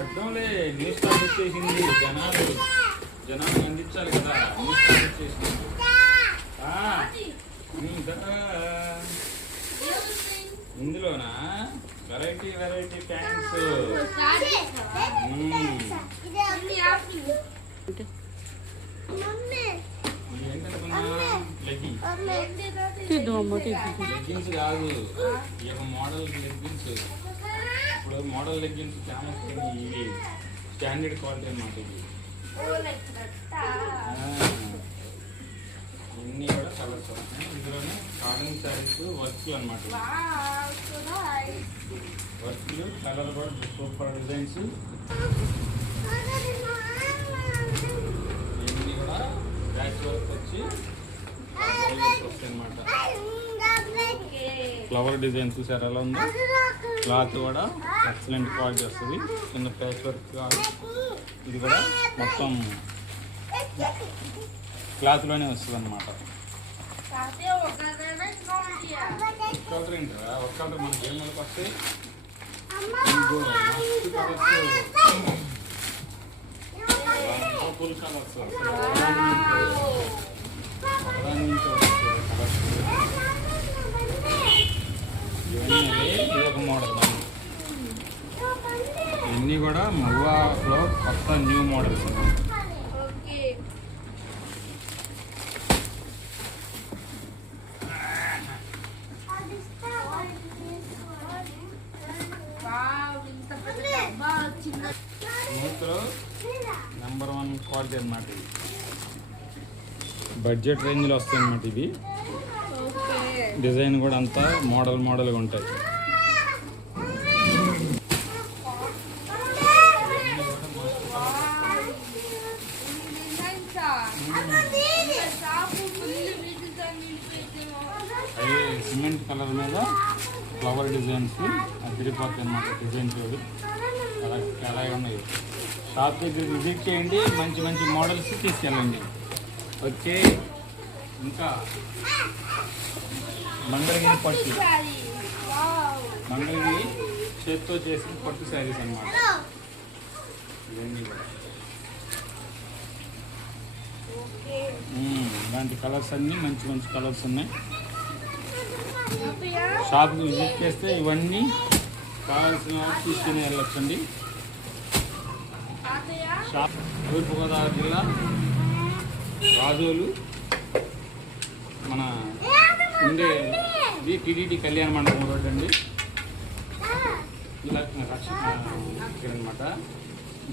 అడ్డంలే news start వచ్చేసింది. జనాలు అందించాలి కదా. న్యూస్ స్టార్ట్ వచ్చేసింది. ఇందులోనా వెరైటీ థ్యాంక్స్. లెగ్గిన్స్ కాదు, ఈ యొక్క మోడల్ లెగ్గిన్స్. ఇప్పుడు మోడల్ లెగ్గిన్స్ ఫేమస్ ఇవి స్టాండర్డ్ క్వాలిటీ అన్నమాట. ఇది ఇన్ని కూడా కలర్స్ వస్తున్నాయి. ఇందులోనే కాటన్ శారీస్ వర్క్లు అనమాట. వర్క్లు కలర్ కూడా సూపర్ డిజైన్స్. ఇవన్నీ కూడా బ్యాక్ వర్క్ వచ్చి వస్తాయి అన్నమాట. ఫ్లవర్ డిజైన్ చూసారు ఎలా ఉందో. క్లాత్ కూడా ఎక్సలెంట్ క్వాలిటీ వస్తుంది. కింద ప్యాచ్ వర్క్ కాదు, ఇది కూడా మొత్తం క్లాత్లోనే వస్తుంది అన్నమాట. ఒక కలర్ మనకి ఏం మనకు వస్తాయి. ఫుల్ కలర్స్ ఇది ఒక మోడల్. ఇవన్నీ కూడా మగువాలో కొత్త న్యూ మోడల్స్. నెంబర్ 1 క్వాలిటీ అన్నమాట. ఇది బడ్జెట్ రేంజ్లో వస్తాయి అన్నమాట. ఇవి డిజైన్ కూడా అంతా మోడల్గా ఉంటాయి. అవి సిమెంట్ కలర్ మీద ఫ్లవర్ డిజైన్స్ అదిరిపోతాయి అన్నమాట. డిజైన్స్ అలా ఉన్నాయి. షాప్ దగ్గర విజిట్ చేయండి, మంచి మోడల్స్ తీసుకెళ్ళండి. ఓకే. ఇంకా మంగళగిరి పట్టు, మంగళగిరి చేతితో చేసిన పట్టు శారీస్ అన్నమాట. ఇవన్నీ కూడా ఇలాంటి కలర్స్ అన్నీ మంచి కలర్స్ ఉన్నాయి. షాప్కి విజిట్ చేస్తే ఇవన్నీ కావాల్సిన తీసుకుని వెళ్ళొచ్చండి. షాప్ తూర్పుగోదావరి జిల్లా రాజోలు మన ఉండేది టీటీడీ కళ్యాణ మండపం రోడ్ అండి. ఇలా అనమాట.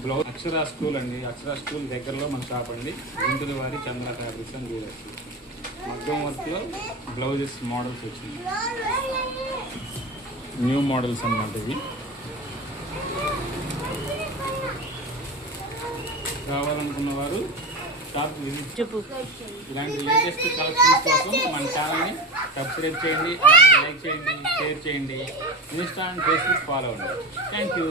బ్లౌజ్ అక్షరా స్కూల్ అండి. అక్షరా స్కూల్ దగ్గరలో మన షాప్ అండి. గుంటూరు వారి చంద్ర ఫ్యాబ్రిక్స్ అని జ్యువెలర్స్. మగ్గం వర్క్లో బ్లౌజెస్ మోడల్స్ వచ్చింది. న్యూ మోడల్స్ అన్నమాట. ఇవి కావాలనుకున్న వారు షాప్ విజిట్ చెప్పు. ఇలాంటి లేటెస్ట్ కలెక్షన్స్ కోసం మన ఛానల్ని సబ్స్క్రైబ్ చేయండి, లైక్ చేయండి, షేర్ చేయండి. ఇన్స్టా అండ్ ఫేస్బుక్ ఫాలో అవ్వండి. Thank you.